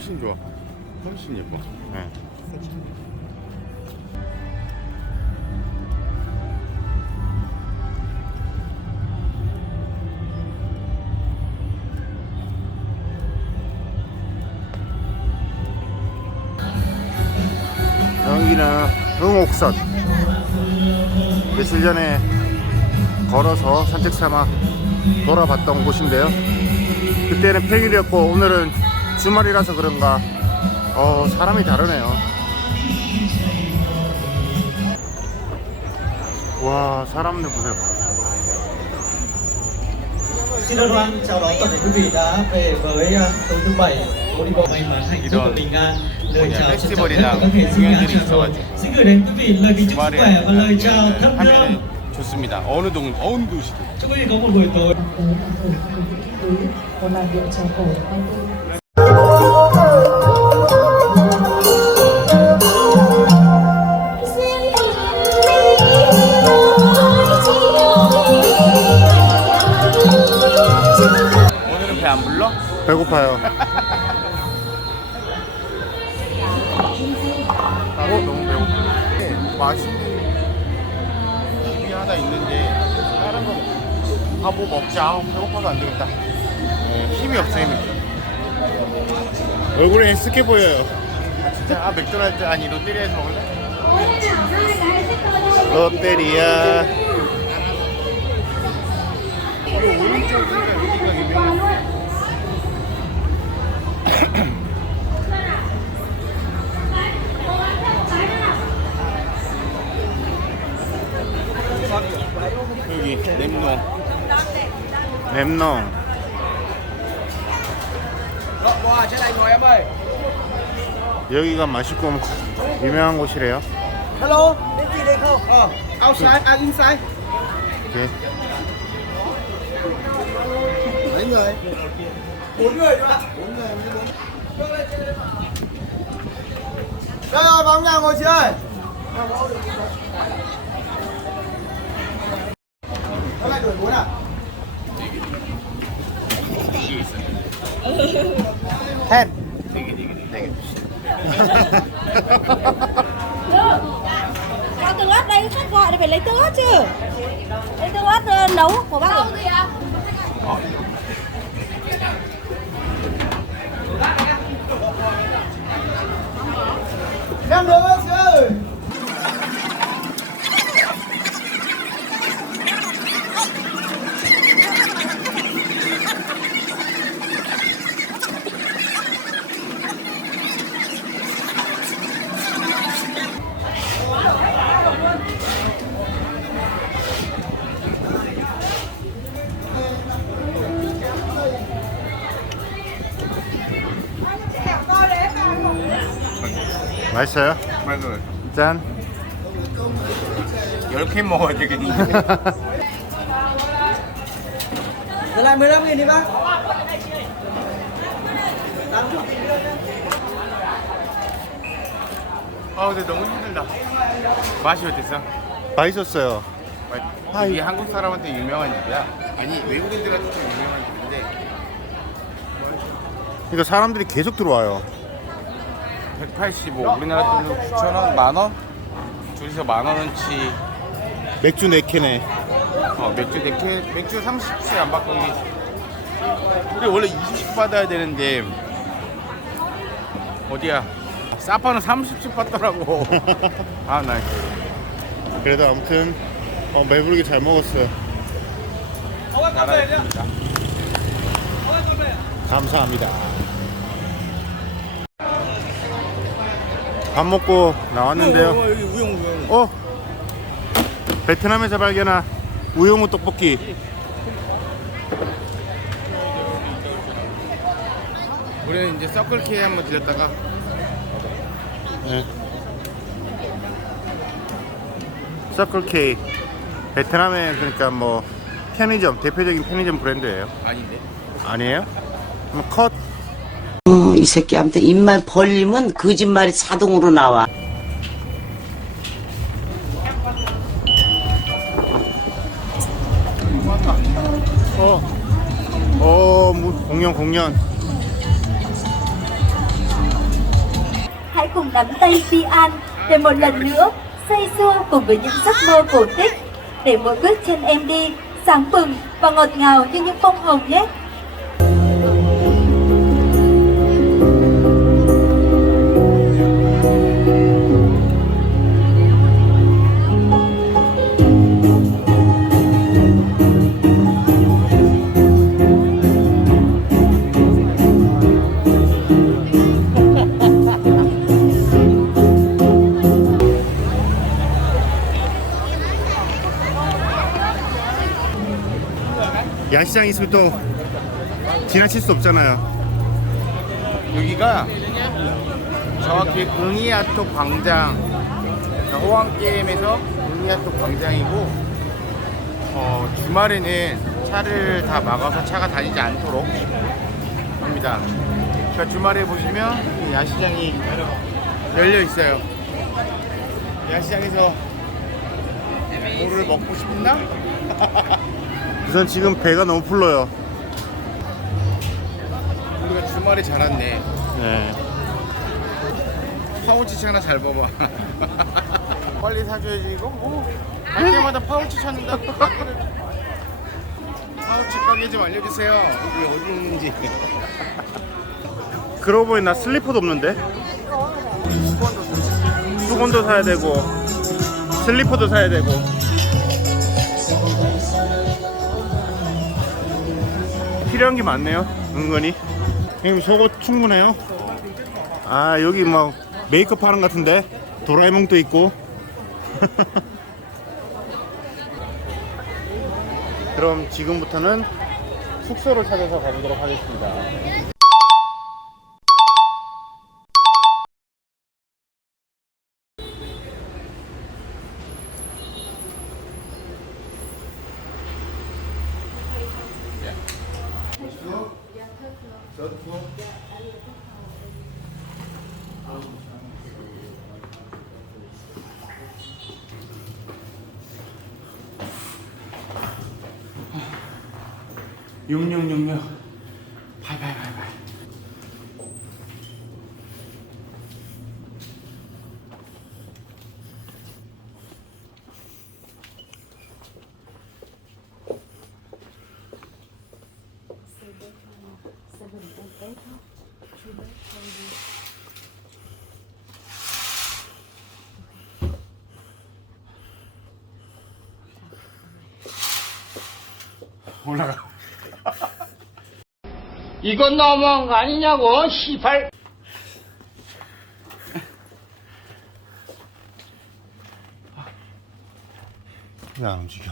훨씬 좋아. 훨씬 예뻐. 네. 여기는 응옥선. 며칠 전에 걸어서 산책 삼아 돌아봤던 곳인데요. 그때는 평일이었고 오늘은 주말이라서 그런가 어 사람이 다르네요. 와 사람들 보세요. Xin hân hoan chào đón toàn thể quý vị đã về với uh, tối thứ bảy phố đi bộ may mắn hạnh phúc và bình an. Lời chào trân trọng nhất của các nghệ sĩ nhà trà rồi. Xin gửi đến quý vị lời kính chúc sức khỏe và lời chào thăm thương. 하면은 좋습니다. 어느 동 어느 도시든. Tôi 맛있는 집이 하나 있는데 다른 거. 아뭐 먹자. 아, 배고파서 안 되겠다. 네, 힘이 없어 힘이. 얼굴에 애쓱해 보여요. 아, 진짜 아 맥도날드 아니 롯데리아에서 먹을래? 롯데리아. 여기 냉동. 램농. 여기가 맛있고 유명한 곳이래요. Hello, đây không? Ờ, outside, à inside 이렇게. Mấy người? Bốn người chứ ạ? Bốn người, bốn Rồi, rồi, vào nhà ngồi chị ơi Các lại đuổi bốn à? Ten Có tương ớt đây, khách gọi thì phải lấy tương ớt chứ Lấy tương ớt ờ, nấu của bác Nấu gì ạ? 맛있어요? 맞아요. 짠. 10캔 먹어야 되겠는데. Giờ lại 15 nghìn đi bác 아 근데 너무 힘들다. 맛이 어땠어? 맛있었어요. 아, 이게 한국 사람한테 유명한 집이야? 아니 외국인들한테 좀 유명한 집인데 그러니까 사람들이 계속 들어와요. 185 우리나라 돈으로 9,000원? 만 원? 둘이서 만원어치 맥주 4캔에. 어, 맥주 4캔 맥주 30씩 안 이게 우리 원래 20씩 받아야 되는데 어디야 사파는 30씩 받더라고 아나 그래도 아무튼 어, 배부르게 잘 먹었어요. 나라입니다 감사합니다. 밥 먹고 나왔는데요. 여기 우영 우영 어? 베트남에서 발견한 우영우 떡볶이. 우리는 이제 서클케이 한번 들렸다가 네. 서클 K. 베트남에 그러니까 뭐 편의점 대표적인 편의점 브랜드예요. 아닌데 아니에요? 컷. 어, 이 새끼 아무튼 입만 벌리면 거짓말이 자동으로 나와. 어. 어, 뭐, 공연 공연. nắm tay Di An để một lần nữa say sưa cùng với những giấc mơ cổ tích. Để mỗi bước chân em đi sáng bừng và ngọt ngào như những bông hồng nhé. 야시장 있으면 또 지나칠 수 없잖아요. 여기가 정확히 응이아토 광장 그러니까 호황게임에서 응이아토 광장이고 어, 주말에는 차를 다 막아서 차가 다니지 않도록 합니다 그러니까 주말에 보시면 이 야시장이 열려 있어요 야시장에서 뭐를 먹고 싶나? 우선 지금 배가 너무 불러요. 우리가 주말에 잘 왔네 네. 파우치 하나 잘 봐봐. 빨리 사줘야지 이거. 뭐, 갈 때마다 파우치 찾는다. 파우치 가게 좀 알려주세요. 이게 어디 있는지. 그러고 보니 나 슬리퍼도 없는데? 수건도 사야 되고 슬리퍼도 사야 되고 필요한 게 많네요 은근히. 형님 속옷 충분해요? 아 여기 막 메이크업 하는 것 같은데? 도라에몽도 있고. 그럼 지금부터는 숙소를 찾아서 가보도록 하겠습니다 육육육육. 발발발발. 올라가. 이건 너무한 거 아니냐고, 시발. 야 움직여